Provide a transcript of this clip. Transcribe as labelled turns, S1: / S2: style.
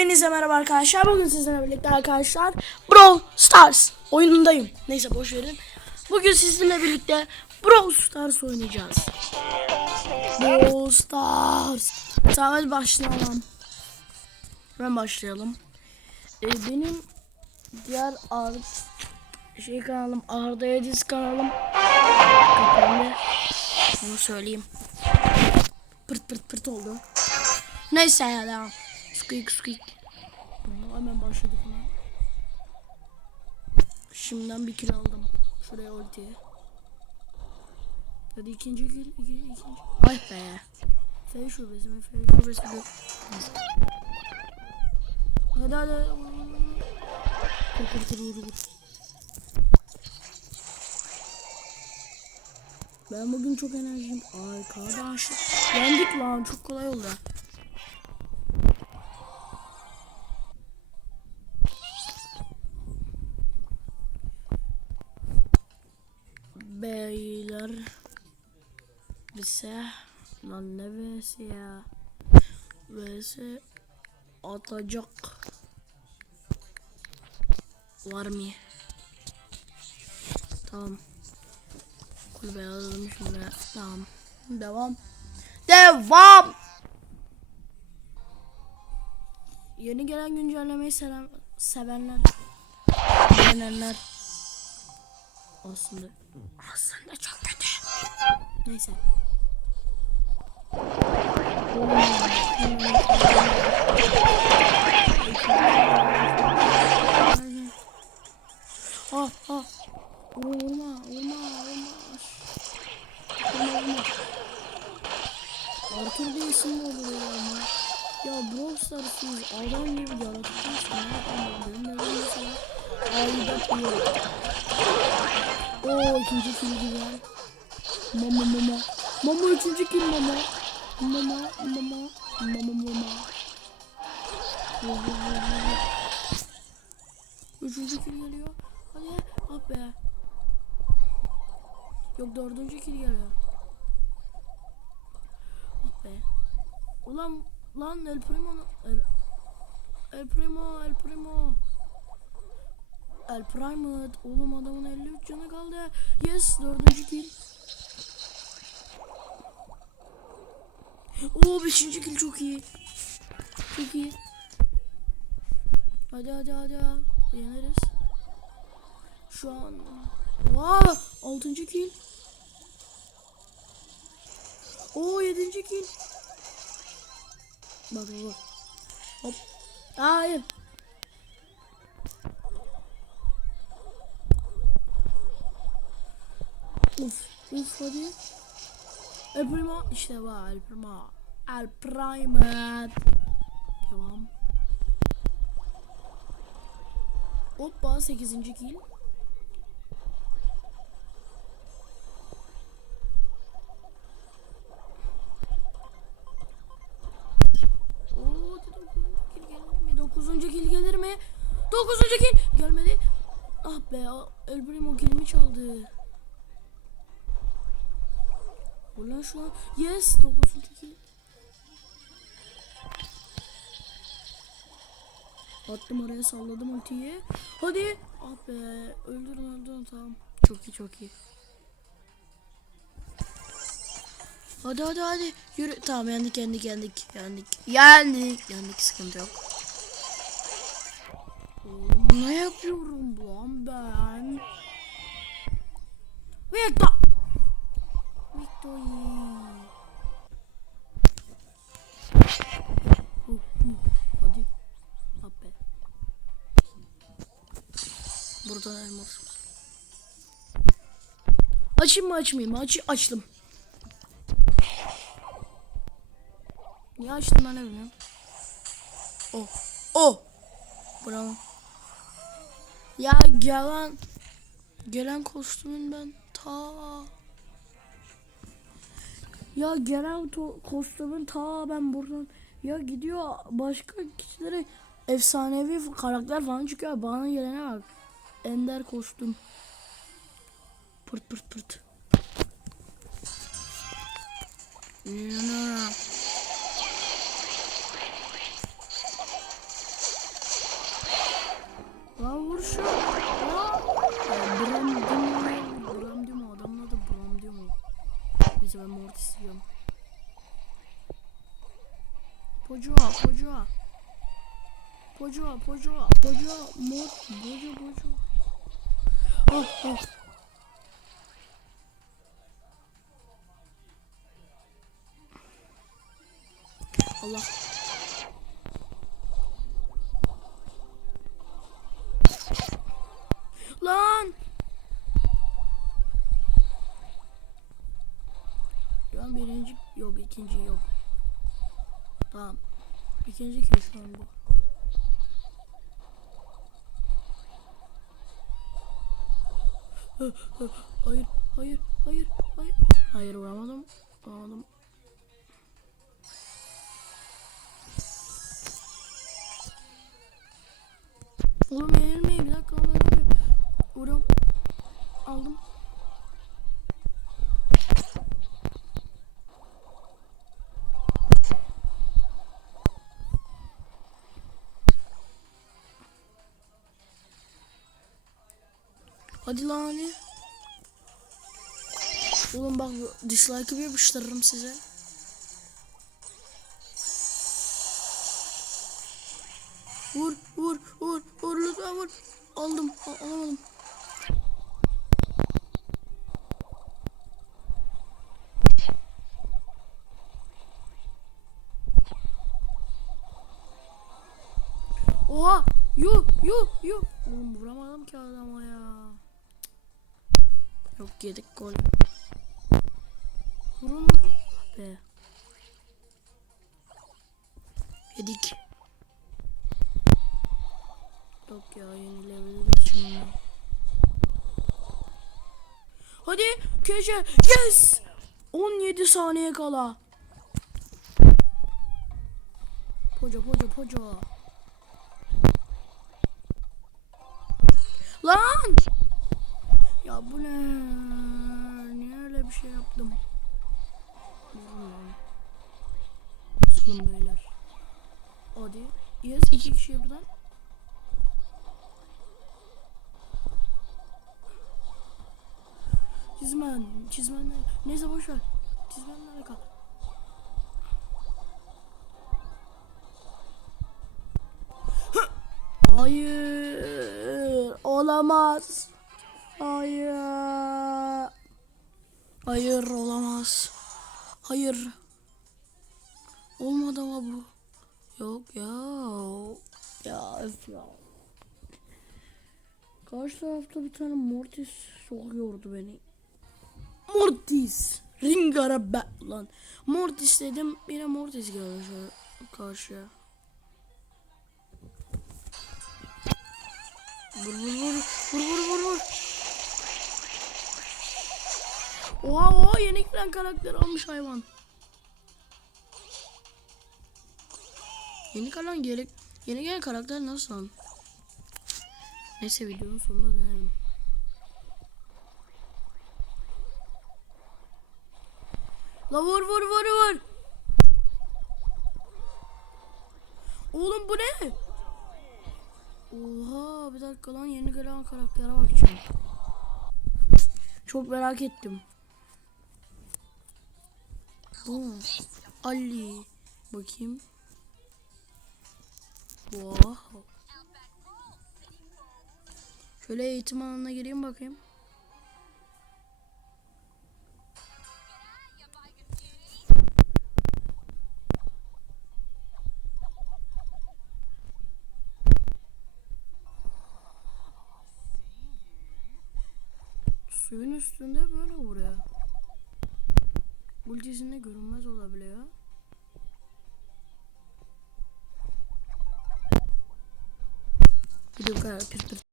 S1: Hepinize merhaba arkadaşlar. Bugün sizinle birlikte arkadaşlar Brawl Stars oyunundayım. Neyse boş verin. Bugün sizinle birlikte Brawl Stars oynayacağız. Brawl Stars. Tamam başlayalım. Hemen başlayalım. Ee, benim diğer art şey kanalım Arda Ediz kanalım. Kapandı. Onu söyleyeyim. Pırt pırt pırt oldu. Neyse ya devam. Squeak squeak. Hemen başladık hemen. Şimdiden bir kill aldım. Şuraya ultiye. Hadi ikinci kill. Iki, ikinci. Ay be. F şubesi mi? F şubesi mi? Hadi hadi. Kır vur vur. Ben bugün çok enerjiyim. Arkadaş. Yendik lan. Çok kolay oldu. Lan ne vs ya vs atacak var mı? Tamam. Kulübe yazdım şimdi. Tamam. Devam. Devam. Yeni gelen güncellemeyi seven, sevenler, beğenenler aslında aslında çok kötü. Neyse. Ah ah. Vurma vurma vurma. Vurma vurma. Arthur diye isim olur ya? Ya Brawl Stars'ınız adam gibi yaratıksınız. Ne yapalım? Benim neden mesela ayda diyor. Oo ikinci kill güzel. Mama mama. Mama üçüncü kill mama. Mama mama. Mama mama. Üçüncü kill geliyor. Hadi ah be. Yok dördüncü kill geliyor. Ah be. Ulan lan El Primo El, El Primo El Primo El Primate oğlum adamın 53 canı kaldı. Yes dördüncü kill. Oo beşinci kill çok iyi. Çok iyi. Hadi hadi hadi. Yeneriz. Şu an. Wow, altıncı kill. Oo yedinci kill. Bak bak bak. Hop. Hayır. Uf, uf hadi. El Primo işte var El Primo. El Primate. Devam. Hoppa 8. kill. 9. kill gelir mi? 9. kill gelir mi? 9. kill gelmedi. Ah be El Primo killimi çaldı. Ulan şu an yes 9. kill. Attım oraya salladım ultiyi. Hadi. Ah be öldürün öldürün tamam. Çok iyi çok iyi. Hadi hadi hadi. Yürü. Tamam yendik yendik yendik. Yendik. Yendik. Yendik sıkıntı yok. Oğlum ne yapıyorum lan ben? Victor. Victory. Uh. Hadi. Abi. Buradan elmas. Açayım mı açmayayım mı? Aç açtım. Niye açtım ben bilmiyorum. Oh. Oh. Bravo. Ya gelen gelen kostümün ben ta ya genel kostümün ta ben buradan ya gidiyor başka kişilere efsanevi karakter falan çıkıyor. Bana gelene bak. Ender kostüm. Pırt pırt pırt. Lan vur şu. Poca. Poca, poca, poca, mor, poca, poca. Ah, ah. Allah. Lan. Şu an birinci yok ikinci yok. Tamam. İkinci kim şu an bu? Hayır, hayır, hayır, hayır. Hayır vuramadım. Vuramadım. Oğlum yenilmeyin Hadi lan hadi. Oğlum bak dislike'ı bir yapıştırırım size. Vur vur vur vur lütfen vur. Aldım alamadım. Oha yu yu yu. Oğlum vuramadım ki adama ya. Yok yedik gol. Vurun. Be. Yedik. Yok ya yenilebiliriz şimdi. Hadi köşe. Yes. 17 saniye kala. Poca poca poca. Lan! Ya bu ne? Niye öyle bir şey yaptım? Salın beyler. Hadi. Yes iki kişi buradan. Çizmen, çizmen neyse boş ver. Çizmenlerle kal. Hayır, olamaz. Hayır. Hayır, olamaz. Hayır. Olmadı ama bu. Yok ya. Ya öf ya. Karşı tarafta bir tane Mortis çok yordu beni. Mortis. Ringara be lan. Mortis dedim yine Mortis geldi karşıya. Vur vur vur vur vur vur vur. Oha oha yeni gelen karakter almış hayvan. Yeni kalan gerek yeni gelen karakter nasıl? Neyse videonun sonunda denerim. La vur vur vur vur. Oğlum bu ne? Oha bir dakika lan yeni gelen karaktere bakacağım. Çok merak ettim. Bu? Ali. Bakayım. Wow. Şöyle eğitim alanına gireyim bakayım. Suyun üstünde böyle vuruyor. Ultisinde görünmez olabiliyor. Bir de bu kadar pır pır